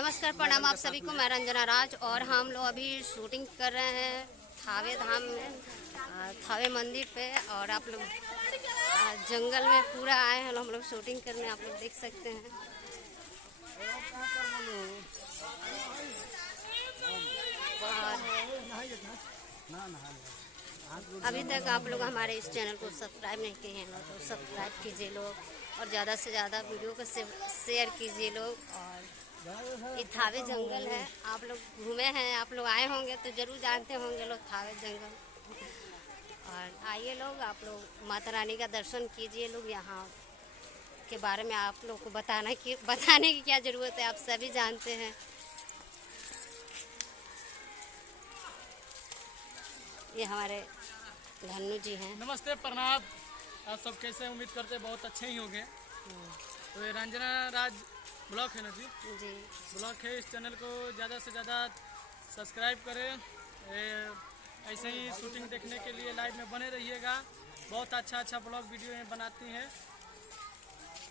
नमस्कार, प्रणाम आप सभी को। मैं रंजना राज और हम लोग अभी शूटिंग कर रहे हैं थावे धाम में, थावे मंदिर पे। और आप लोग जंगल में पूरा आए हैं हम लोग शूटिंग करने, आप लोग देख सकते हैं। अभी तक आप लोग हमारे इस चैनल को सब्सक्राइब नहीं किए हैं तो सब्सक्राइब कीजिए लोग, और ज़्यादा से ज़्यादा वीडियो को शेयर कीजिए लोग। और ये थावे जंगल है, आप लोग घूमे हैं, आप लोग आए होंगे तो ज़रूर जानते होंगे लोग थावे जंगल। और आइए लोग, आप लोग माता रानी का दर्शन कीजिए लोग। यहाँ के बारे में आप लोग को बताने की क्या ज़रूरत है, आप सभी जानते हैं। ये हमारे धन्नू जी हैं। नमस्ते, प्रणाम। आप सब कैसे, उम्मीद करते हैं बहुत अच्छे ही होंगे। तो ये रंजना राज ब्लॉग है ना जी, ब्लॉग है। इस चैनल को ज़्यादा से ज़्यादा सब्सक्राइब करें। ऐसे ही शूटिंग देखने के लिए लाइव में बने रहिएगा। बहुत अच्छा ब्लॉग वीडियो बनाती हैं।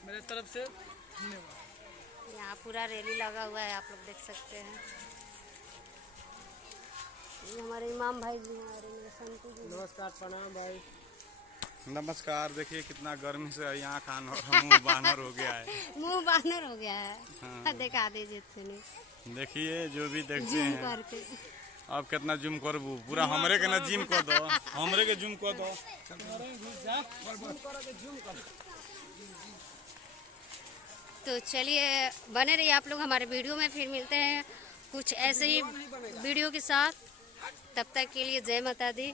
मेरे तरफ से धन्यवाद। यहाँ पूरा रैली लगा हुआ है, आप लोग देख सकते हैं। ये हमारे इमाम भाई जी हैं, संतू जी। नमस्कार, प्रणाम भाई। नमस्कार। देखिए कितना गर्मी से यहाँ खान मुँह बानर हो गया है। मुंह बानर हो गया है। हाँ। दिखा दीजिए। देखिए जो भी देखते हैं करके अब कितना जूम करबू, पूरा हमरे के ना जिम कर दो, हमरे के जूम कर दो। तो चलिए बने रहिए आप लोग हमारे वीडियो में, फिर मिलते हैं कुछ ऐसे ही वीडियो के साथ। तब तक के लिए जय माता दी।